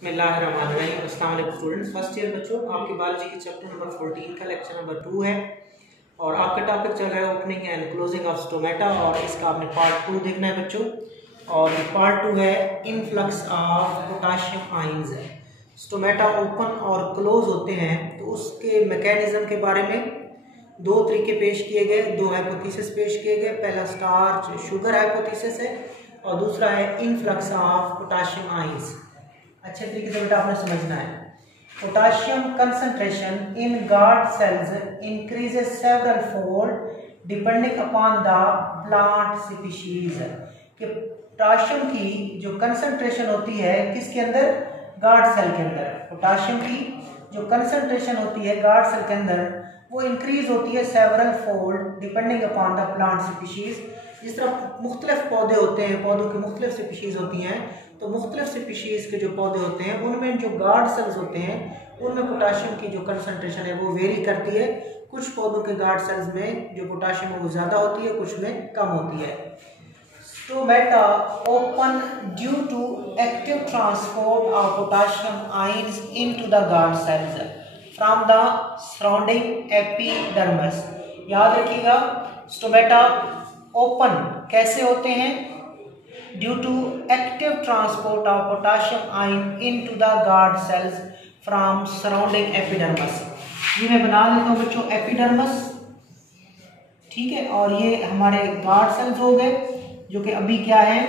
अस्सलाम students, first year बच्चों, आपके बायोलॉजी के चैप्टर नंबर 14 का लेक्चर नंबर 2 है और आपका टॉपिक चल रहा है opening and closing of stomata और इसका आपने पार्ट 2 देखना है बच्चों। और पार्ट 2 है इनफ्लक्स ऑफ पोटाशियम आयंस है। स्टोमेटा ओपन और क्लोज होते हैं तो उसके मैकेनिज्म के बारे में दो तरीके पेश किए गए, दो हाइपोथेसिस पेश किए गए। पहला स्टार्च शुगर हाइपोथेसिस है और दूसरा है इनफ्लक्स ऑफ पोटाशियम आयंस। अच्छे तरीके से बेटा आपने समझना है। Potassium concentration in guard cells increases several fold depending upon the plant species. कि पोटाशियम की जो कंसंट्रेशन होती है किसके अंदर, गार्ड सेल के अंदर। पोटाशियम की जो कंसंट्रेशन होती है गार्ड सेल के अंदर वो इंक्रीज होती है several fold depending upon the plant species. जिस तरह मुख्तलिफ पौधे होते हैं, पौधों की मुख्तलिफ स्पीशीज होती हैं, तो मुख्तलिफ स्पीशीज के जो पौधे होते हैं उनमें जो गार्ड सेल्स होते हैं उनमें पोटाशियम की जो कंसंट्रेशन है वो वेरी करती है। कुछ पौधों के गार्ड सेल्स में जो पोटाशियम है वो ज़्यादा होती है, कुछ में कम होती है। Stomata open due to active transport of potassium ions into the guard cells from the surrounding epidermis. याद रखिएगा, स्टोमेटा ओपन कैसे होते हैं, due to active transport of potassium ion into the guard cells from surrounding epidermis. ये मैं बना देता हूँ बच्चों एपिडर्मिस, ठीक है। और ये हमारे गार्ड सेल्स हो गए जो कि अभी क्या है,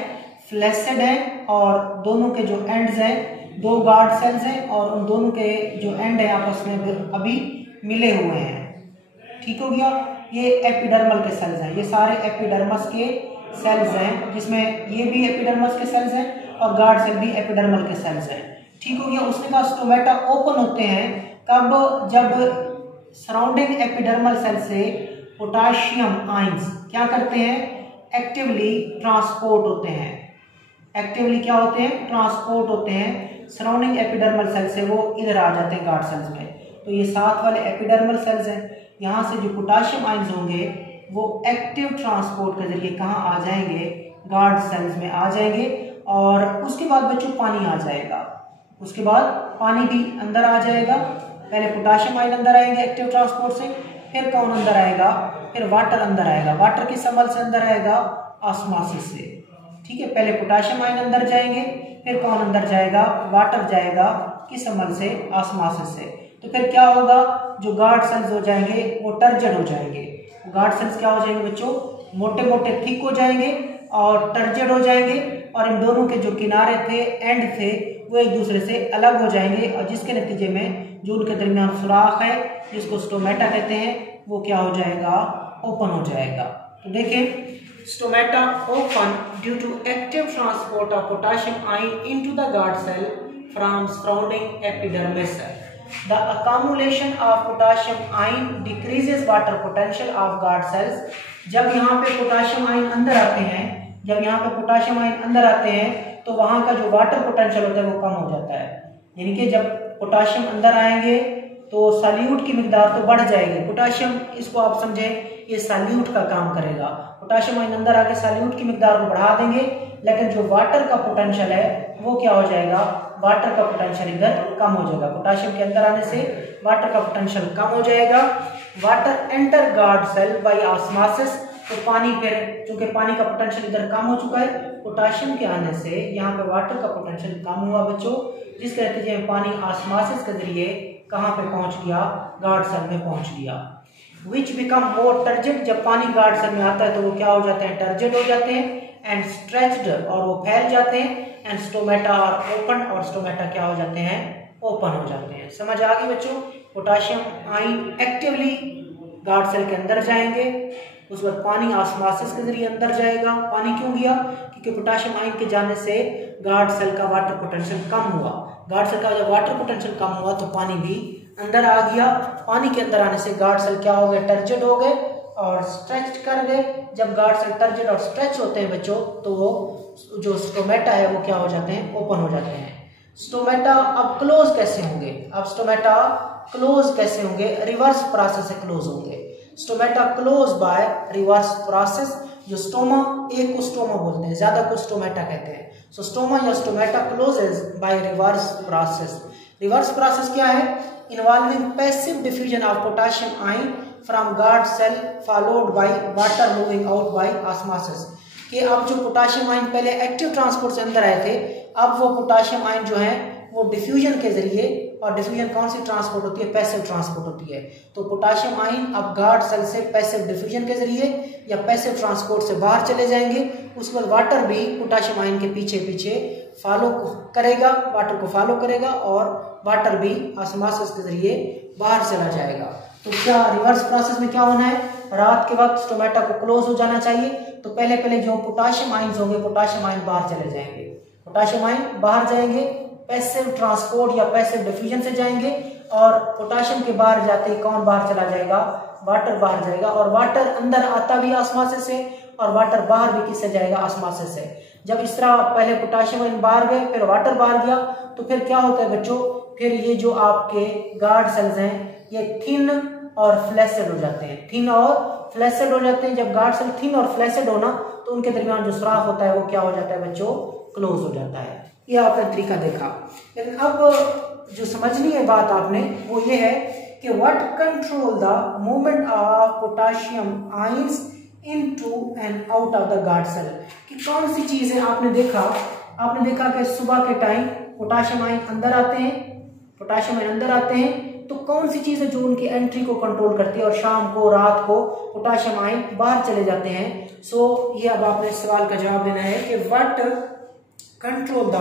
फ्लैसिड हैं और दोनों के जो एंड्स हैं, दो गार्ड सेल्स हैं और उन दोनों के जो एंड है आपस में अभी मिले हुए हैं, ठीक हो गया। ये एपिडर्मल के सेल्स हैं, ये सारे एपिडर्मिस के सेल्स हैं, जिसमें ये भी एपिडर्मिस के सेल्स हैं और गार्ड सेल भी एपिडर्मल के सेल्स हैं, ठीक हो गया। उसने कहा स्टोमेटा ओपन होते हैं कब, जब सराउंडिंग एपिडर्मल सेल से पोटाशियम आयंस क्या करते हैं, एक्टिवली ट्रांसपोर्ट होते हैं। एक्टिवली क्या होते हैं, ट्रांसपोर्ट होते हैं सराउंडिंग एपिडर्मल सेल से, वो इधर आ जाते हैं गार्ड सेल्स में। तो ये साथ वाले एपिडर्मल सेल्स हैं, यहाँ से जो पोटाशियम आयंस होंगे वो एक्टिव ट्रांसपोर्ट के जरिए कहाँ आ जाएंगे, गार्ड सेल्स में आ जाएंगे। और उसके बाद बच्चों पानी आ जाएगा, उसके बाद पानी भी अंदर आ जाएगा। पहले पोटाशियम आयन अंदर आएंगे एक्टिव ट्रांसपोर्ट से, फिर कौन अंदर आएगा, फिर वाटर अंदर आएगा। वाटर किस अमल से अंदर आएगा, ऑस्मोसिस से, ठीक है। पहले पोटाशियम आयन अंदर जाएंगे, फिर कौन अंदर जाएगा, वाटर जाएगा, किस अमल से, ऑस्मोसिस से। तो फिर क्या होगा, जो गार्ड सेल्स हो जाएंगे वो टर्जिड हो जाएंगे। गार्ड सेल्स क्या हो जाएंगे बच्चों, मोटे मोटे थिक हो जाएंगे और टर्जिड हो जाएंगे और इन दोनों के जो किनारे थे, एंड थे, वो एक दूसरे से अलग हो जाएंगे और जिसके नतीजे में जो उनके दरमियान सुराख है जिसको स्टोमेटा कहते हैं वो क्या हो जाएगा, ओपन हो जाएगा। तो देखें, stomata open due to active transport of potassium ion into the guard cell from surrounding epidermis. The accumulation of potassium ion decreases water potential of guard cells। जब यहाँ पे पोटाशियम आयन अंदर आते हैं, जब यहाँ पे पोटाशियम आयन अंदर आते हैं तो वहाँ का जो वाटर पोटेंशियल होता है वो कम हो जाता है। यानी कि जब पोटाशियम अंदर आएंगे तो सॉल्यूट की मिकदार तो बढ़ जाएगी। पोटाशियम, इसको आप समझें, ये सॉल्यूट का काम करेगा। पोटाशियम आयन अंदर आके सॉल्यूट की मिकदार को बढ़ा देंगे, लेकिन जो वाटर का पोटेंशियल है वो क्या हो जाएगा, वाटर का पोटेंशियल इधर कम हो जाएगा। पोटाशियम के अंदर आने से वाटर का पोटेंशियल कम हो जाएगा। Water enter guard cell by osmosis. तो पानी, फिर चूंकि पानी का पोटेंशियल इधर कम हो चुका है, पोटाशियम के आने से यहाँ पे वाटर का पोटेंशियल कम हुआ बच्चों, जिसके नतीजे में पानी ऑस्मोसिस के जरिए कहाँ पे पहुंच गया, गार्ड सेल में पहुंच गया। विच बिकम मोर टर्जिड। जब पानी गार्ड सेल में आता है तो वो क्या हो जाते हैं, टर्जिड हो जाते हैं एंड स्ट्रेच्ड, और वो फैल जाते हैं। एंड स्टोमेटा ओपन, और स्टोमेटा क्या हो जाते हैं, ओपन हो जाते हैं। समझ आ गई बच्चों। Potassium ion actively guard cell के अंदर जाएंगे, उस वक्त पानी ऑस्मोसिस के जरिए अंदर जाएगा। पानी क्यों गया, क्योंकि पोटाशियम आयन के जाने से गार्ड सेल का वाटर पोटेंशियल कम हुआ। गार्ड सेल का जब वाटर पोटेंशियल कम हुआ तो पानी भी अंदर आ गया। पानी के अंदर आने से गार्ड सेल क्या हो गए, टर्जिड हो गए और स्ट्रेच कर गए। जब गार्ड सेल टर्जिड और स्ट्रेच होते हैं बच्चों तो वो जो स्टोमेटा है वो क्या हो जाते हैं, ओपन हो जाते हैं। स्टोमेटा अब क्लोज कैसे होंगे, अब स्टोमेटा क्लोज कैसे होंगे, रिवर्स प्रोसेस से क्लोज होंगे। Stomata close by reverse process. जो स्टोमा, एक को स्टोमा बोलते हैं, ज्यादा को स्टोमेटा कहते हैं। सो स्टोमा या stomata closes by reverse process. Reverse process क्या है? Involving passive diffusion of potassium ion from guard cell followed by water moving out by osmosis. कि अब जो पोटेशियम आयन पहले एक्टिव ट्रांसपोर्ट से अंदर आए थे, अब वो पोटेशियम आयन जो है वो डिफ्यूजन के जरिए, और डिफ्यूजन कौन सी ट्रांसपोर्ट होती है? पैसिव ट्रांसपोर्ट होती है। तो पोटेशियम आयन अब गार्ड सेल से पैसिव डिफ्यूजन के जरिए या पैसिव ट्रांसपोर्ट से बाहर चले जाएंगे। उसके बाद वाटर भी पोटेशियम आयन के पीछे पीछे फॉलो करेगा, वाटर को फॉलो करेगा, और वाटर भी ऑस्मोसिस के जरिए बाहर चला जाएगा। तो क्या रिवर्स प्रोसेस में क्या होना है? रात के वक्त स्टोमेटा को क्लोज हो जाना चाहिए। तो पहले जो पोटेशियम आयन होंगे, पोटेशियम आयन बाहर चले जाएंगे, पोटेशियम आयन बाहर जाएंगे, पैसिव ट्रांसपोर्ट या पैसिव डिफ्यूजन से जाएंगे, और पोटेशियम के बाहर जाते ही कौन बाहर चला जाएगा? वाटर बाहर जाएगा। और वाटर अंदर आता भी ऑस्मोसिस से, और वाटर बाहर भी किससे जाएगा? ऑस्मोसिस से। जब इस तरह पहले पोटेशियम आयन बाहर गए, फिर वाटर बाहर गया, तो फिर क्या होता है बच्चों? फिर ये जो आपके गार्ड सेल्स हैं ये थिन और फ्लैसिड हो जाते हैं, थिन और फ्लैसिड हो जाते हैं। जब गार्ड सेल थिन और फ्लैसिड होना, तो उनके दरमियान जो सुराख होता है वो क्या हो जाता है बच्चों? क्लोज हो जाता है। ये आपने तरीका देखा। लेकिन अब जो समझनी है बात आपने वो ये है कि what control the movement of potassium ions into and out of the guard cell. कि कौन सी चीज है? आपने देखा कि सुबह के टाइम पोटेशियम आयन अंदर आते हैं, पोटेशियम आयन अंदर आते हैं, तो कौन सी चीज है जो उनकी एंट्री को कंट्रोल करती है, और शाम को, रात को पोटेशियम आयन बाहर चले जाते हैं। सो ये अब आपने इस सवाल का जवाब देना है कि what control the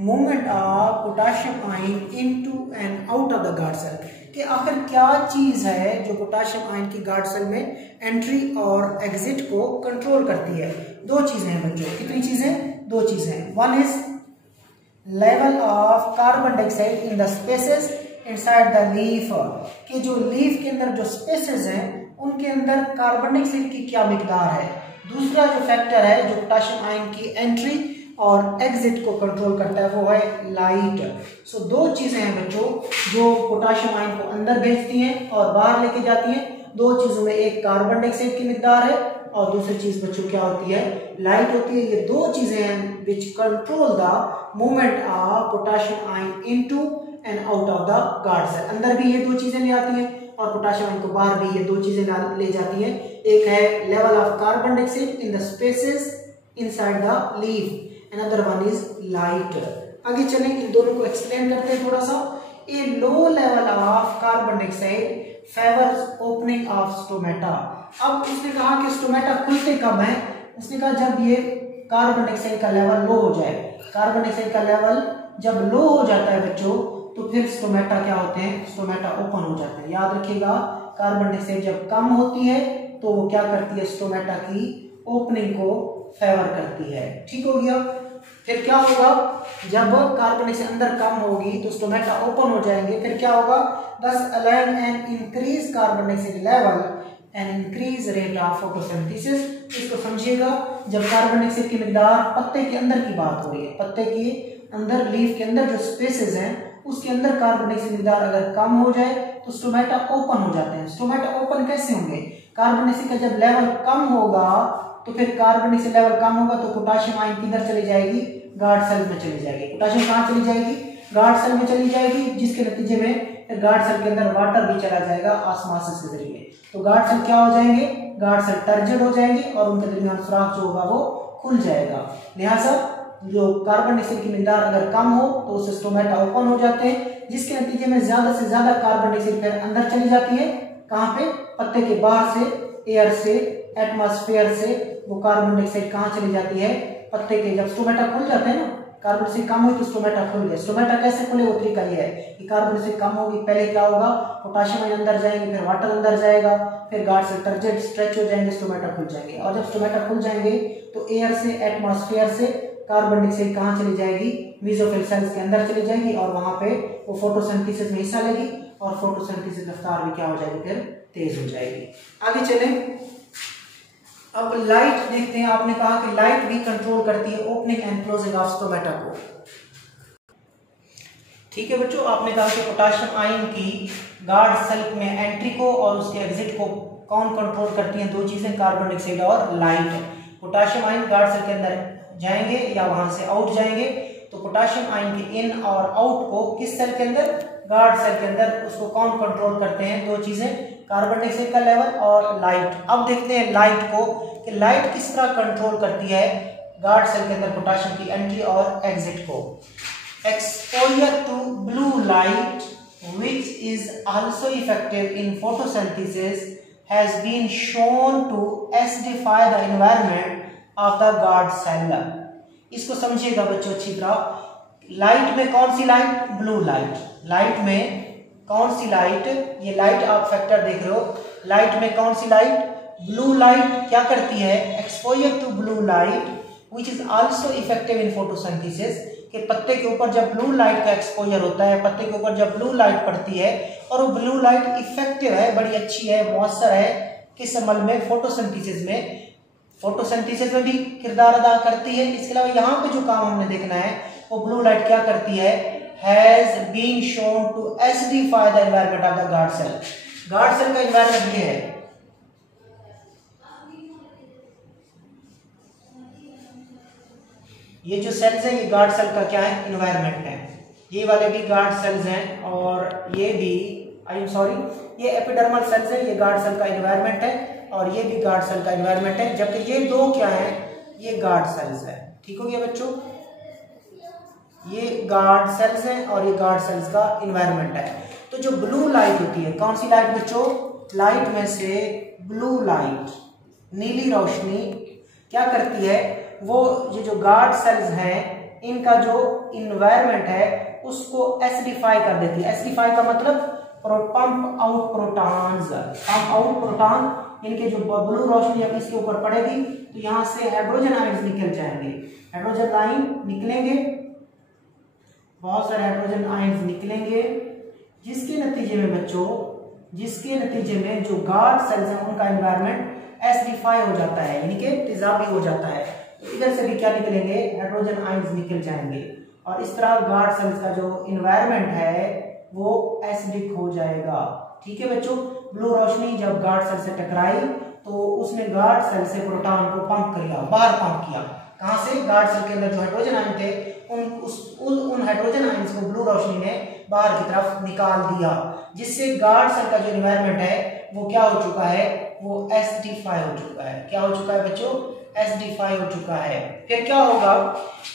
movement of potassium ion into and out of the guard cell. कि आखिर क्या चीज है जो पोटेशियम आयन की गार्ड सेल में एंट्री और एग्जिट को कंट्रोल करती है? दो चीजें हैं बच्चों। कितनी चीजें? दो चीजें। One is level of carbon dioxide in the spaces inside the leaf. कि जो लीफ के अंदर जो स्पेसेस हैं उनके अंदर कार्बन डाइऑक्साइड की क्या मिकदार है। दूसरा जो फैक्टर है जो पोटेशियम आयन की एंट्री और एग्जिट को कंट्रोल करता है वो है लाइट। सो दो चीजें हैं बच्चों जो पोटेशियम आयन को अंदर भेजती हैं और बाहर लेके जाती हैं। दो चीजों में एक कार्बन डाइऑक्साइड की मिकदार है और दूसरी चीज बच्चों क्या होती है? लाइट होती है। ये दो चीजें हैं which control the movement of potassium ion into and out of the guard cell. अंदर भी ये दो चीजें ले आती हैं और पोटेशियम आयन को बाहर भी ये दो चीजें ले जाती हैं। एक है level of carbon dioxide in the spaces inside the leaf, another one is light। आगे चलें, इन दोनों को एक्सप्लेन करते हैं थोड़ा सा। A low level of carbon dioxide favours opening of stomata. अब उसने कहा कि स्टोमेटा खुलते कब है? उसने कहा जब ये कार्बन डाइऑक्साइड का लेवल लो हो जाए। कार्बन डाइऑक्साइड का लेवल जब लो हो जाता है बच्चों, तो फिर स्टोमेटा क्या होते हैं? स्टोमेटा ओपन हो जाते हैं। याद रखिएगा, कार्बन डाइऑक्साइड जब कम होती है तो वो क्या करती है? स्टोमेटा की ओपनिंग को फेवर करती है। ठीक हो गया। फिर क्या होगा? जब कार्बन डाइऑक्साइड अंदर कम होगी तो स्टोमेटा ओपन हो जाएंगे। फिर क्या होगा? दस align and increase carbon dioxide level and increase rate of photosynthesis. इसको समझिएगा, जब कार्बन डाइऑक्साइड की मिकदार पत्ते के अंदर की बात हो रही है, पत्ते के अंदर, लीफ के अंदर जो स्पेसेस हैं उसके अंदर कार्बन डाइऑक्साइड मिकदार अगर कम हो जाए तो स्टोमेटा ओपन हो जाते हैं। स्टोमेटा ओपन कैसे होंगे? कार्बन डाइऑक्साइड का जब लेवल कम होगा तो फिर कार्बन डाइऑक्साइड लेवल कम होगा तो पोटेशियम आयन किधर चली जाएगी? गार्ड सेल में चली जाएगी। पोटेशियम कहाँ चली जाएगी? गार्ड सेल में चली जाएगी, जिसके नतीजे में गार्ड सेल के अंदर वाटर भी चला जाएगा ऑस्मोसिस के जरिए। तो गार्ड सेल क्या हो जाएंगे? गार्ड सेल टर्जिड हो जाएंगे और उनके दरमियान सुराख जो होगा वो खुल जाएगा। लिहाजा जो कार्बन डाइऑक्साइड की मिकदार अगर कम हो तो उससे स्टोमेटा ओपन हो जाते हैं, जिसके नतीजे में ज्यादा से ज्यादा कार्बन डाइऑक्साइड फिर अंदर चली जाती है। कहाँ पे? पत्ते के बाहर से, एयर से, एटमॉस्फेयर से वो कार्बन डाइऑक्साइड कहाँ चली जाती है? पत्ते के। जब स्टोमेटा खुल जाते हैं ना, कार्बन डाइऑक्साइड कम हुई तो स्टोमेटा खुल गया। स्टोमेटा कैसे खुले? वो तरीका ये है कि कार्बन डाइऑक्साइड कम होगी, पहले क्या होगा? पोटेशियम आयन अंदर जाएंगे, फिर वाटर अंदर जाएगा, फिर गार्ड सेल टर्जिड स्ट्रेच हो जाएंगे, स्टोमेटा खुल जाएंगे। और जब स्टोमेटा खुल जाएंगे तो एयर से, एटमॉस्फेयर से कार्बन डाइऑक्साइड कहाँ चली जाएगी? मेसोफिल सेल्स के अंदर चली जाएगी और वहां पे वो फोटोसिंथेसिस में हिस्सा लेगी और फोटोसिंथेसिस रफ्तार भी क्या हो जाएगी? फिर तेज हो जाएगी। आगे चलें, अब लाइट देखते हैं। आपने कहा कि लाइट भी कंट्रोल करती है opening and closing of stomata को। ठीक है बच्चों, आपने कहा कि पोटेशियम आयन की गार्ड सेल में एंट्री को और उसके एग्जिट को कौन कंट्रोल करती हैं? दो चीजें, कार्बन डाइऑक्साइड और light. Potassium ion guard cell के अंदर जाएंगे या वहां से आउट जाएंगे, तो पोटाशियम आयन के इन और आउट को किस सेल के अंदर, गार्ड सेल के अंदर, उसको कौन कंट्रोल करते हैं, दो चीजें, कार्बन डाइऑक्साइड का लेवल और लाइट। अब देखते हैं लाइट को कि लाइट किस तरह कंट्रोल करती है गार्ड सेल के अंदर पोटाशियम की एंट्री और एग्जिट को। Exposure to blue light which is also effective in photosynthesis has been shown to acidify the environment of the guard cell। इसको समझिएगा बच्चों अच्छी तरह। लाइट में कौन सी लाइट, ब्लू लाइट। लाइट में कौन सी लाइट, ये लाइट आप फैक्टर देख रहे हो, लाइट में कौन सी लाइट, ब्लू लाइट क्या करती है, exposure to blue light which is also effective in photosynthesis, कि पत्ते के ऊपर जब ब्लू लाइट का एक्सपोजर होता है, पत्ते के ऊपर जब ब्लू लाइट पड़ती है और वो ब्लू लाइट इफेक्टिव है, बड़ी अच्छी है, मौसर है, किस अमल में, फोटोसिंथेसिस में, फोटोसिंथेसिस में भी किरदार अदा करती है। इसके अलावा यहाँ पे जो काम हमने देखना है वो ब्लू लाइट क्या करती है, has been shown to acidify the environment of the guard cell. Guard cell का एनवायरनमेंट ये है, ये जो सेल्स हैं ये गार्ड सेल का क्या है, एनवायरनमेंट है। ये वाले भी गार्ड सेल्स हैं और ये भी, आई एम सॉरी, ये एपिडर्मल सेल्स है, ये गार्ड सेल का एनवायरनमेंट है और ये भी गार्ड सेल का एनवायरनमेंट है, जबकि ये दो क्या है, ये गार्ड सेल्स है। ठीक हो गया बच्चों, ये गार्ड सेल्स हैं और ये गार्ड सेल्स का एनवायरनमेंट है। तो जो ब्लू लाइट होती है, कौन सी लाइट बच्चों, लाइट में से ब्लू लाइट, नीली रोशनी क्या करती है, वो ये जो गार्ड सेल्स हैं इनका जो इन्वायरमेंट है उसको एसिडिफाई कर देती है। एसिडिफाई का मतलब pump out protons, pump out proton, इनके जो ब्लू रोशनी अब इसके ऊपर पड़ेगी तो यहाँ से हाइड्रोजन आयंस निकल जाएंगे, हाइड्रोजन आयन निकलेंगे, बहुत सारे हाइड्रोजन आयंस निकलेंगे, जिसके नतीजे में बच्चों, जिसके नतीजे में जो गार्ड सेल्स हैं उनका एनवायरनमेंट एसिडिफाई हो जाता है, यानी कि तेजाबी हो जाता है। इधर से भी क्या निकलेंगे, हाइड्रोजन आयंस निकल जाएंगे और इस तरह गार्ड सेल्स का जो एनवायरनमेंट है वो एसिडिक हो जाएगा। ठीक है बच्चों, ब्लू रोशनी जब गार्ड सेल से टकराई तो उसने गार्ड सेल से प्रोटॉन को पंप किया, बाहर पंप किया, कहां से, गार्ड सेल के अंदर जो हाइड्रोजन आयन थे उन हाइड्रोजन आयंस को ब्लू रोशनी ने बाहर की तरफ निकाल दिया, जिससे गार्ड सेल का जो एनवायरनमेंट है वो क्या हो चुका है, वो एसिडिफाई हो चुका है। क्या हो चुका है बच्चों, एसिडिफाई हो चुका है। फिर क्या होगा,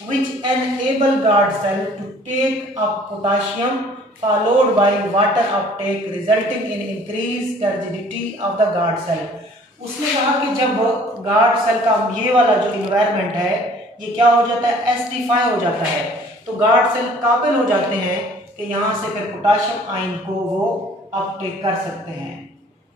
which enable guard cell to take up potassium followed by water uptake resulting in increased turgidity of the guard cell। उसने कहा कि जब गार्ड सेल का ये वाला जो एनवायरनमेंट है ये क्या हो जाता है, एसिडिफाई हो जाता है, तो गार्ड सेल काबिल हो जाते हैं कि यहाँ से फिर पोटाशियम आयन को वो अपटेक कर सकते हैं।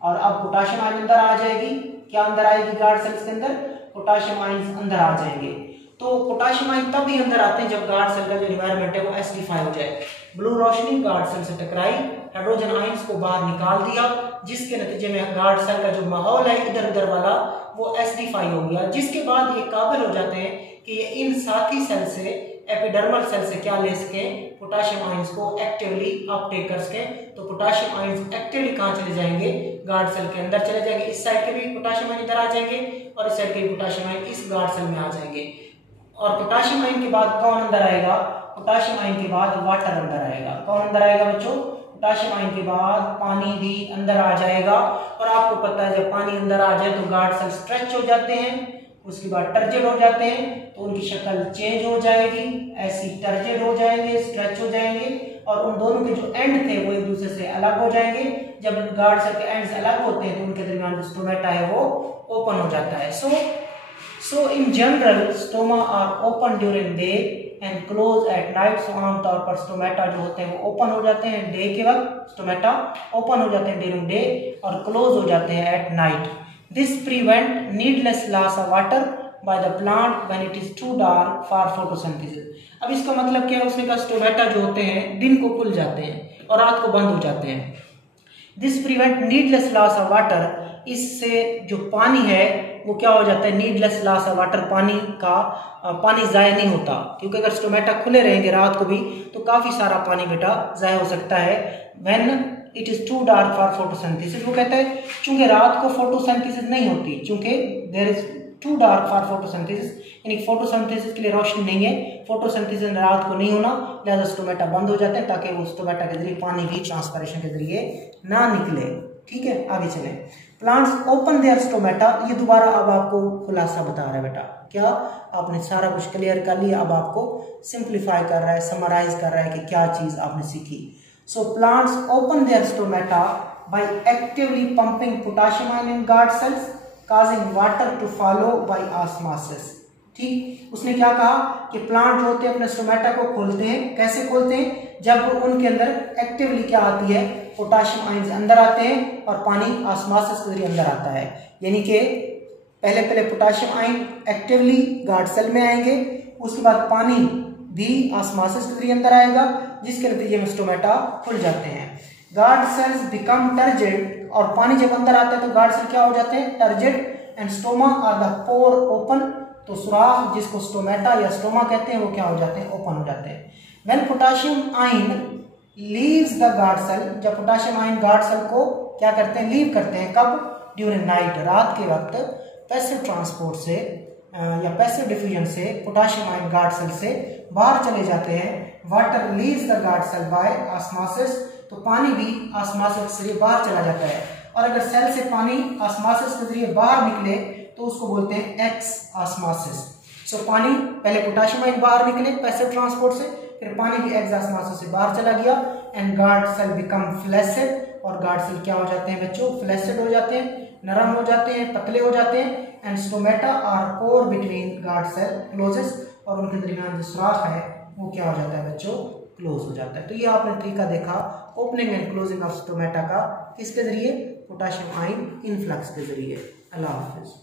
और अब पोटाशियम आयन अंदर आ जाएगी, क्या अंदर आएगी, गार्ड सेल्स के अंदर पोटाशियम आयन अंदर आ जाएंगे। तो पोटाशियम आयन तब भी अंदर आते हैं जब गार्ड सेल का जो एनवायरनमेंट है वो एसिडिफाई हो जाए। ब्लू रोशनी गार्ड सेल से टकराई, हाइड्रोजन आयंस को बाहर निकाल दिया, जिसके नतीजे में गार्ड सेल का जो माहौल है इधर उधर वाला वो एसिडिफाई हो गया, जिसके बाद ये काबिल हो जाते हैं कि ये इन साथी सेल से, एपिडर्मल सेल से क्या ले सकें, पोटाशियम आयंस को एक्टिवली अपटेक कर सकें। तो पोटाशियम आयंस एक्टिवली कहाँ चले जाएंगे, गार्ड सेल के अंदर चले जाएंगे, इस साइड के भी पोटाशियम आयन इधर आ जाएंगे और इस साइड के भी पोटाशियम आयन इस गार्ड सेल में आ जाएंगे। और पोटाशियम आयन के बाद कौन अंदर आएगा, पोटाशियम आयन के बाद वाटर अंदर आएगा। कौन अंदर आएगा बच्चों, पोटाशियम आयन के बाद पानी भी अंदर आ जाएगा। और आपको पता है जब पानी अंदर आ जाए तो गार्ड सेल स्ट्रेच हो जाते हैं, उसके बाद टर्जिड हो जाते हैं, तो उनकी शक्ल चेंज हो जाएगी, ऐसी टर्जिड हो जाएंगे, स्ट्रेच हो जाएंगे और उन दोनों के जो एंड थे वो एक दूसरे से अलग हो जाएंगे। जब गार्ड सेल के एंड्स अलग होते हैं तो उनके दरमियान जो स्टोमेटा है वो ओपन हो जाता है। So in general stoma are open during day and close at night. So आमतौर पर स्टोमेटा जो होते हैं वो ओपन हो जाते हैं डे के वक्त, स्टोमेटा ओपन हो जाते हैं ड्यूरिंग डे और क्लोज हो जाते हैं at night. This prevent needless loss of water by the plant when it is too dark for photosynthesis. अब इसका मतलब क्या है, उसने कहा स्टोमेटा जो होते हैं दिन को खुल जाते हैं और रात को बंद हो जाते हैं। This prevent needless loss of water, इससे जो पानी है वो क्या हो जाता है, नीडलेस लॉस ऑफ वाटर, पानी ज़ाया नहीं होता, क्योंकि अगर स्टोमेटा खुले रहेंगे रात को भी तो काफ़ी सारा पानी बेटा ज़ाया हो सकता है। When it is too dark for photosynthesis, वो कहता है चूंकि रात को फोटोसिंथेसिस नहीं होती, चूंकि there is too dark for photosynthesis, यानी फोटोसिंथेसिस के लिए रोशनी नहीं है, फोटोसिंथेसिस रात को नहीं होना, लिहाजा स्टोमेटा बंद हो जाते हैं ताकि वो स्टोमेटा के जरिए पानी भी ट्रांसपिरेशन के जरिए ना निकले। ठीक है, आगे चलें। प्लांट्स ओपन देयर स्टोमेटा, ये दोबारा अब आपको खुलासा बता रहा है बेटा, क्या आपने सारा कुछ क्लियर कर लिया, अब आपको सिंप्लीफाई कर रहा है, समराइज कर रहा है कि क्या चीज आपने सीखी। So plants open there stomata by actively pumping potassium ion in guard cells causing water to follow by osmosis। ठीक, उसने क्या कहा कि प्लांट जो होते हैं अपने स्टोमेटा को खोलते हैं, कैसे खोलते हैं, जब उनके अंदर एक्टिवली क्या आती है, पोटाशियम आयंस अंदर आते हैं और पानी ऑस्मोसिस के जरिए अंदर आता है, यानी कि पहले potassium ion actively guard cell में आएंगे, उसके बाद पानी भी ऑस्मोसिस के जरिए अंदर आएगा, जिसके नतीजे में स्टोमेटा खुल जाते हैं। गार्ड सेल्स बिकम टर्जिड, और पानी जब अंदर आता है तो गार्ड सेल क्या हो जाते हैं, turgid, and stoma or the pore open, तो सुराख जिसको स्टोमेटा या स्टोमा कहते हैं वो क्या हो जाते हैं, ओपन हो जाते हैं। When potassium ion leaves the guard cell, जब पोटाशियम आयन गार्ड सेल को क्या करते हैं, लीव करते हैं, कब, ड्यूरिंग नाइट, रात के वक्त, पैसिव ट्रांसपोर्ट से या पैसिव डिफ्यूजन से पोटाशियम आयन गार्ड सेल से बाहर चले जाते हैं। Water leaves the guard cell by osmosis, तो पानी भी ऑस्मोसिस के जरिए बाहर चला जाता है, और अगर सेल से पानी ऑस्मोसिस के जरिए बाहर निकले तो उसको बोलते हैं एक्स ऑस्मोसिस। सो पानी पहले पोटाशियम आयन बाहर निकले पैसिव ट्रांसपोर्ट से, फिर पानी भी एक्स ऑस्मोसिस से बाहर चला गया, and guard cell become flaccid, और गार्ड सेल क्या हो जाते हैं बच्चों, फ्लैसिड हो जाते हैं, नरम हो जाते हैं, पतले हो जाते हैं, and stomata or pore between guard cell closes, और उनके दरमियान जो सुराख है वो क्या हो जाता है बच्चों, क्लोज हो जाता है। तो ये आपने तरीका देखा opening and closing of stomata का, किसके जरिए, पोटाशियम आयन इनफ्लक्स के जरिए। अल्लाह हाफिज।